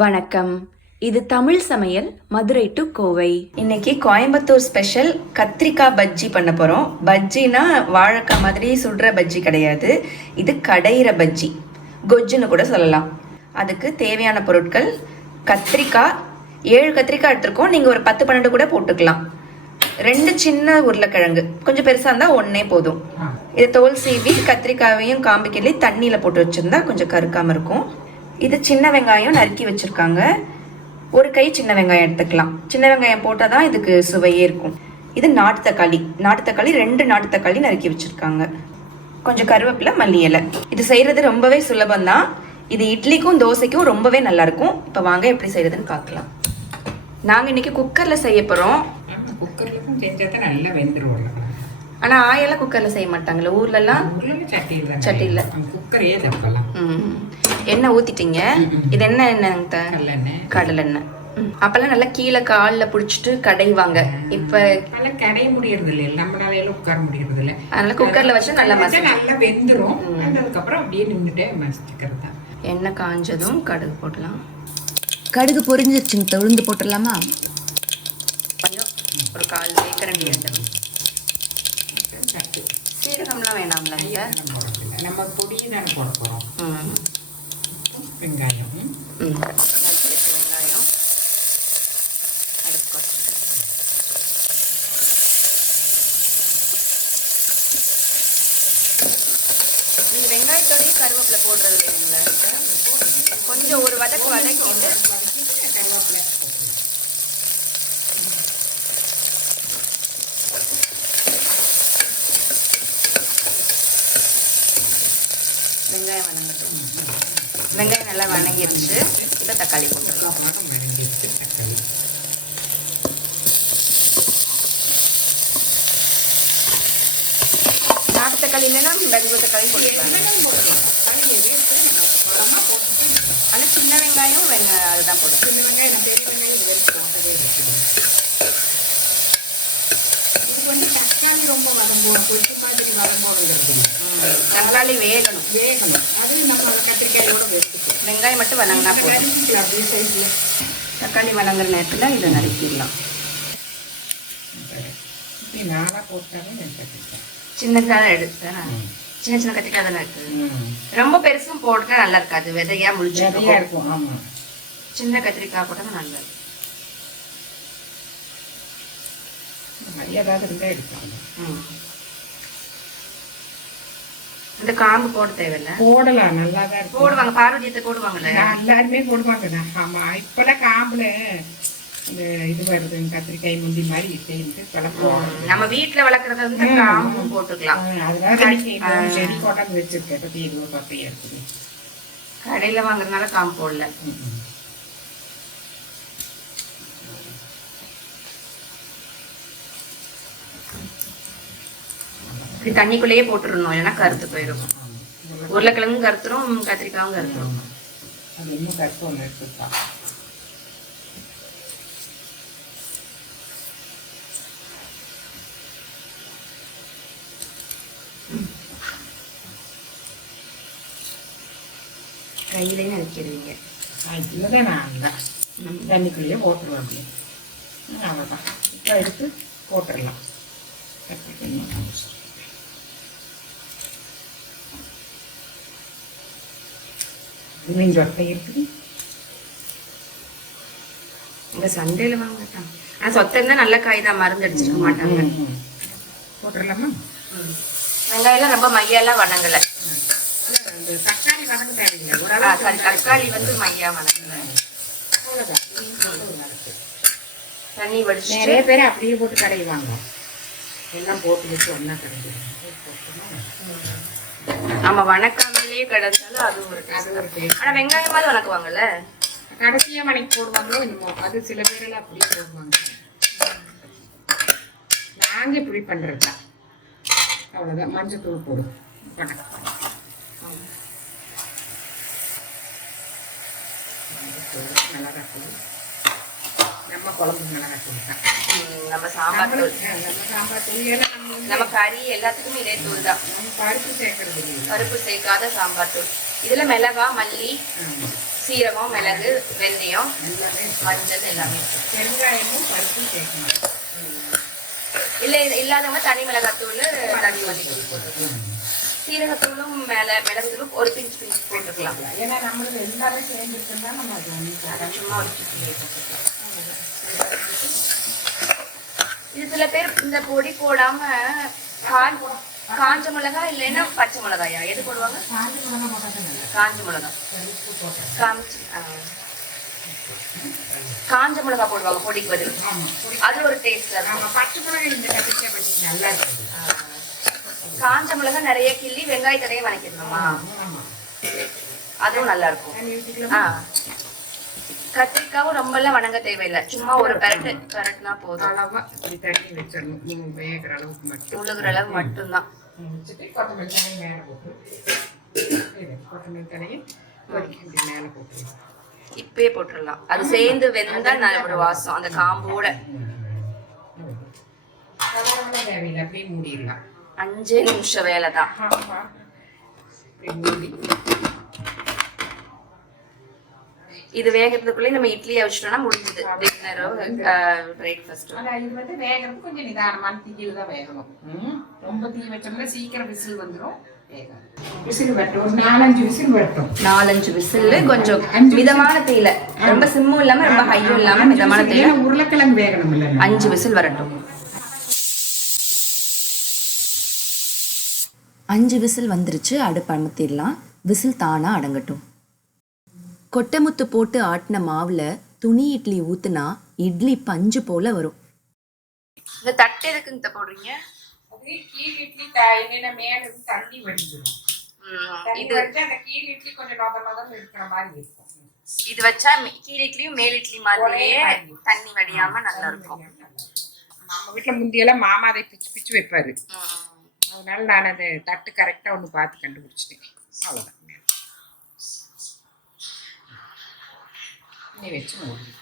வணக்கம். இது தமிழ் சமையல் மதுரை டு கோவை. இன்னைக்கு கோயம்புத்தூர் ஸ்பெஷல் கத்திரிக்காய் பஜ்ஜி பண்ண போறோம். பஜ்ஜினா வாழைக்காய் மாதிரி சுடுற பஜ்ஜி கிடையாது, இது கடையிற பஜ்ஜி, கொஜ்ஜுன்னு கூட சொல்லலாம். அதுக்கு தேவையான பொருட்கள்: கத்திரிக்காய் 7 கத்திரிக்காய் எடுத்துருக்கோம். நீங்கள் ஒரு 10-12 கூட போட்டுக்கலாம். 2 சின்ன உருளைக்கிழங்கு, கொஞ்சம் பெருசாக இருந்தால் ஒன்றே போதும். இதை தோல் சீவி கத்திரிக்காயையும் காம்பு கிள்ளி தண்ணியில் போட்டு வச்சுருந்தா கொஞ்சம் கருக்காமல் இருக்கும். இது சின்ன வெங்காயம் நறுக்கி வச்சுருக்காங்க. ஒரு கை சின்ன வெங்காயம் எடுத்துக்கலாம். சின்ன வெங்காயம் போட்டால் தான் இதுக்கு சுவையே இருக்கும். இது நாட்டு தக்காளி 2 நாட்டு தக்காளி நறுக்கி வச்சுருக்காங்க. கொஞ்சம் கருவேப்பிலை, மல்லி இலை. இது செய்கிறது ரொம்பவே சுலபந்தான். இது இட்லிக்கும் தோசைக்கும் ரொம்பவே நல்லாயிருக்கும். இப்போ வாங்க எப்படி செய்கிறதுன்னு பார்க்கலாம். நாங்கள் இன்றைக்கி குக்கரில் செய்ய போகிறோம். குக்கர்ல செஞ்சா தான் நல்லா வெந்துருவோம். ஆனால் ஆயெல்லாம் குக்கரில் செய்ய மாட்டாங்களே, ஊர்லலாம் சட்டியில். குக்கரையே தப்பலாம். எண்ணெய் ஊற்றிட்டீங்க. இது என்ன எண்ணெய்? கடலெண்ணெய். அப்பெல்லாம் நல்லா கீழே காலில் பிடிச்சிட்டு கடைவாங்க. இப்போ கடைய முடியறது இல்லை, நம்மளால உட்கார முடியறது இல்லை. அதனால குக்கரில் வச்சு நல்லா நல்லா வெந்துரும். அதுக்கப்புறம் அப்படியே நின்றுட்டே மசிச்சுக்கிறது தான். எண்ணெய் காஞ்சதும் கடுகு போடலாம். கடுகு பொரிஞ்சிருச்சுங்க, உளுந்து போட்டுடலாமா? கொஞ்சம் ஒரு 1/4 தேக்கரண்டி எடுத்துடும். சீரகம்லாம் வேணாம்ல? நம்ம பொடியும் தானே போட போகிறோம். வெங்காயம், வெங்காயம் அடுப்பு நீங்கள் வெங்காயத்தோடய கருவேப்பிலை போடுறது இல்லைங்களா? கொஞ்சம் ஒரு வதக்கிட்டு கருவேப்பிலை வெங்காயம் வணங்கட்டும். வெங்காயம் நல்லா வணங்கிருச்சு. இப்போ தக்காளி போட்டுடலாம். நாட்டு தக்காளி இல்லைன்னா பெங்களூர் தக்காளி போட்டுக்கலாம். ஆனால் சின்ன வெங்காயம் அதுதான் போடும். சின்ன வெங்காயம், பெரிய வெங்காயம் இது வந்து தக்காளி ரொம்ப வதங்குவோம், கொட்டி மாதிரி வதங்குவோங்கிறது. தக்காளி வேகணும். அது நம்ம கத்திரிக்காயோட வெச்சுக்கலாம். வெங்காயம் மட்டும் வதங்கினா போதும். அப்படியே சைடில் தக்காளி வதங்குற நேரத்தில் இதை நறுக்கிடலாம். நாளாக போட்டாலும் கத்திரிக்காய் சின்னதாக எடுத்தேன். சின்ன சின்ன கத்திரிக்காய் தானே இருக்குது. ரொம்ப பெருசும் போட்டால் நல்லா இருக்காது, விதையா முடிச்சுட்டு இருக்கும். ஆமாம், சின்ன கத்திரிக்காய் போட்டால் நல்லா இருக்கும். ஏதாவது இருந்தால் எடுப்பாங்க. இந்த காம்பு போட தேவையில்லை. போடலாம், நல்லா தான் இருக்கும். போடுவாங்க, பார்வதியத்தை போடுவாங்கல்ல, எல்லாருமே போடுவாங்க. ஆமா, இப்பெல்லாம் காம்புல இந்த இது வருது, கத்திரிக்காய் முந்தி மாதிரி நம்ம வீட்டுல வளர்க்கறத வந்து காம்பும் போட்டுக்கலாம். அதனால செடி போட்டாந்து வச்சிருக்கேன். பத்தி இது ஒரு பப்பையா இருக்குது. கடையில வாங்குறதுனால காம்பு போடல. இப்படி தண்ணிக்குள்ளேயே போட்டுடணும், இல்லைன்னா கருத்து போயிடும். உருளைக்கிழங்கும் கருத்துரும், கத்திரிக்காயும் கருத்துரும். அது இன்னும் கருத்து ஒன்று எடுத்துக்கலாம். கையிலேயே நினைக்கிறீங்க. இதுதான் நான் தண்ணிக்குள்ளேயே போட்டுருவேன். அப்படி அவ்வளோதான். இப்போ எடுத்து போட்டுடலாம். இருக்குது. இங்க சந்தையில வாங்க மாட்டாங்க. ஆனா சொத்த இருந்தா நல்ல காய் தான், மருந்து அடிச்சிருக்க மாட்டாங்க. போட்டுடலாமா? வெங்காயம் ரொம்ப மையெல்லாம் வணங்கல. தக்காளி வணங்க தேவையில்லை. தக்காளி வந்து மையா வணங்கல. தண்ணி வடிச்சு நிறைய பேர் அப்படியே போட்டு கடைவாங்க. எல்லாம் போட்டு வச்சு ஒன்னா கடைஞ்சிடும். ஆமா, வணக்காமலே கிடந்தாலும் அது ஒரு டேஸ்ட். ஆனா வெங்காயமாவது வணக்குவாங்கல்ல, கடைசியா வணக்கி போடுவாங்களோ என்னமோ. அது சில பேரெல்லாம் அப்படியே போடுவாங்க. நாங்க இப்படி பண்றதுதான். அவ்வளவுதான். மஞ்சள் தூள் போடும். மிளகாத்தூள், நம்ம குழம்பு மிளகாத்தூள் தான். நம்ம சாம்பார் தூள், நம்ம கறி எல்லாத்துக்குமே இதே தூள் தான். பருப்பு சேர்க்கறது, பருப்பு சேர்க்காத சாம்பார் தூள். இதுல மிளகா, மல்லி, சீரகம், மிளகு, வெந்தயம், மஞ்சள் எல்லாமே. பெருங்காயமும் பருப்பும் சேர்க்கணும். இல்லை இல்லாதவங்க தனி மிளகாத்தூள் தனி மல்லித்தூள் போட்டுக்கலாம். சீரகத்தூளும் மிளகுத்தூளும் ஒரு பிஞ்ச் போட்டுக்கலாம். ஏன்னா நம்மளுக்கு எல்லாரும் சேர்ந்துருக்குன்னா நம்ம அது சும்மா ஒரு சிட்டிலே போட்டுக்கலாம். இது சில பேர் இந்த பொடி போடாம காஞ்ச மிளகா இல்லைன்னா பச்சை மிளகாயா எது போடுவாங்க? காஞ்ச மிளகா காஞ்ச மிளகா போடுவாங்க பொடிக்கு பதில். அது ஒரு டேஸ்ட் இருக்கும். பச்சை மிளகாய் இந்த கத்திரிக்காய் பஜ்ஜி நல்லா இருக்குது. காஞ்ச மிளகா நிறைய கிள்ளி வெங்காயத்தடையே வணக்கிடணுமா? அதுவும் நல்லா இருக்கும். கத்திரிக்காவும் ரொம்ப எல்லாம் வணங்க தேவையில்லை. சும்மா ஒரு பெரட்டுனா போதும். அளவா இப்படி தண்ணி வச்சிடணும். வேகிற அளவுக்கு மட்டும், முழுகிற அளவு மட்டும்தான். கொத்தமல்லி தண்ணி மேலே போட்டு கொத்தமல்லி தண்ணியை இப்படி மேலே போட்டு இப்பயே போட்டுடலாம். அது சேர்ந்து வெந்தா நல்ல ஒரு வாசம் அந்த காம்போட. தேவையில்லை, அப்படியே மூடிடலாம். 5 நிமிஷம் வேலை தான். மூடி இது வேகிறதுக்குள்ளே நம்ம இட்லியை வச்சுட்டோம்னா முடிஞ்சது. டின்னரோ பிரேக்ஃபாஸ்ட். இது வந்து வேகிறது கொஞ்சம் நிதானமான தீயில தான் வேகணும். ரொம்ப தீ வச்சோம்னா சீக்கிரம் விசில் வந்துடும். விசில் வரட்டும், ஒரு 4-5 விசில் வரட்டும். 4-5 விசில் கொஞ்சம் மிதமான தீயில, ரொம்ப சிம்மும் இல்லாம ரொம்ப ஹையும் இல்லாம மிதமான தீயில. உருளைக்கிழங்கு வேகணும் இல்ல, 5 விசில் வரட்டும். 5 விசில் வந்துருச்சு. அடுப்பு அமர்த்திடலாம். விசில் தானா அடங்கட்டும். கொட்டைமுத்து போட்டு ஆட்டின மாவுல துணி இட்லி ஊத்துனா இட்லி பஞ்சு போல வரும். இந்த தட்டு எதுக்கு போடுறீங்க? அது கீழ் இட்லி என்னென்ன மேல இருந்து தண்ணி வடிஞ்சிடும். இது வச்சா அந்த கீழ் இட்லி கொஞ்சம் நொதம் இருக்கிற மாதிரி இருக்கும். இது வச்சா கீழ் இட்லியும் மேல் இட்லி மாதிரியே தண்ணி வடியாம நல்லா இருக்கும். நம்ம வீட்டுல முந்தியெல்லாம் மாமா அதை பிச்சு பிச்சு வைப்பாரு. அதனால நான் அதை தட்டு கரெக்டா ஒண்ணு பார்த்து கண்டுபிடிச்சிட்டேன். அவ்வளவுதான். நீ வச்சு மூடி.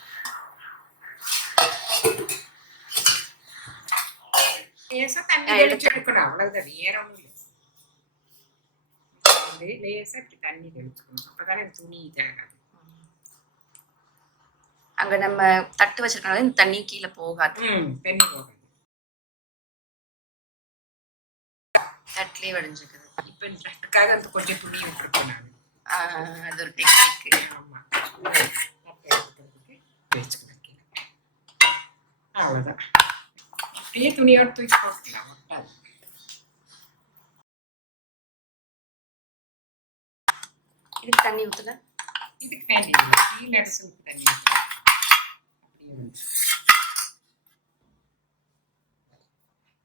லேசா தண்ணி தெளிச்சு எடுக்கணும், அவ்வளவுதான், வேற ஒண்ணும் இல்லை. லேசா தண்ணி தெளிச்சுக்கணும், அப்பதானே துணி இதாகாது. அங்க நம்ம தட்டு வச்சிருக்கனால இந்த தண்ணி கீழே போகாது. தண்ணி போகாது. தட்டிலே வடிஞ்சுக்குது. இப்ப இந்த தட்டுக்காக அந்த கொஞ்சம் துணி விட்டுருக்கோம் நான். அது ஒரு டெக்னிக். ஆமா, அவ்வளவுதான். அப்படியே துணியோட தூக்கி போட்டுக்கலாம், ஒட்டாது. இதுக்கு தண்ணி ஊத்துல, இதுக்கு தண்ணி கீழே எடுத்து தண்ணி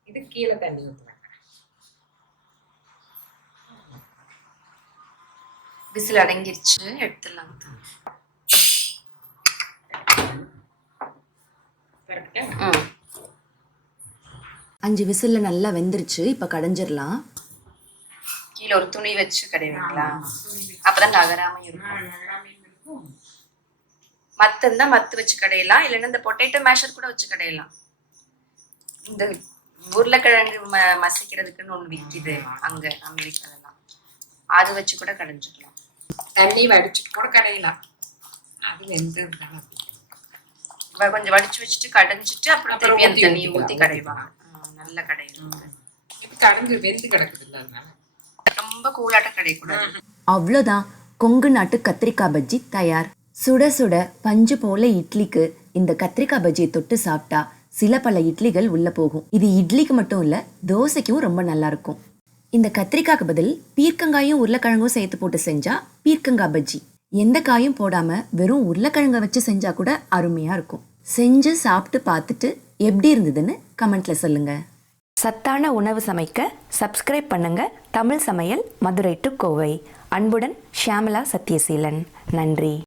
இது கீழே தண்ணி ஊற்றுவாங்க. விசில் அடங்கிருச்சு, எடுத்துடலாம். 5 விசில்ல நல்லா வெந்துருச்சு. இப்ப கடைஞ்சிடலாம். கீழே ஒரு துணி வச்சு கடைவீங்களா? அப்பதான் நகராம இருக்கும். மத்தந்தா மத்து வச்சு கடையலாம், இல்லைன்னா இந்த பொட்டேட்டோ மேஷர் கூட வச்சு கடையலாம். இந்த உருளைக்கிழங்கு மசிக்கிறதுக்குன்னு ஒண்ணு விக்குது அங்க அமெரிக்காலாம், அது வச்சு கூட கடைஞ்சிக்கலாம். தண்ணி வடிச்சுட்டு கூட கடையலாம். அது வெந்து கொஞ்சம் வடிச்சு வச்சுட்டு கடைஞ்சிட்டு அப்புறம் திருப்பி அந்த தண்ணியை ஊத்தி கடைவாங்க. நல்ல கடையும். இப்ப கடைஞ்சு வெந்து கிடக்குது இல்ல, அதனால ரொம்ப கூலாட்டம் கிடைக்கூடாது. அவ்வளோதான், கொங்கு நாட்டு கத்திரிக்காய் பஜ்ஜி தயார். சுட சுட பஞ்சு போல இட்லிக்கு இந்த கத்திரிக்காய் பஜ்ஜியை தொட்டு சாப்பிட்டா சில பல இட்லிகள் உள்ள போகும். இது இட்லிக்கு மட்டும் இல்ல, தோசைக்கும் ரொம்ப நல்லா இருக்கும். இந்த கத்திரிக்காய்க்கு பதில் பீர்க்கங்காயும் உருளைக்கிழங்கும் சேர்த்து போட்டு செஞ்சா பீர்க்கங்காய் பஜ்ஜி. எந்த காயும் போடாம வெறும் உருளைக்கிழங்க வச்சு செஞ்சா கூட அருமையா இருக்கும். செஞ்சு சாப்பிட்டு பார்த்துட்டு எப்படி இருந்ததுன்னு கமெண்ட்ல சொல்லுங்க. சத்தான உணவு சமைக்க சப்ஸ்கிரைப் பண்ணுங்க தமிழ் சமையல் மதுரை டு கோவை. அன்புடன் ஷியாமலா சத்யசீலன். நன்றி.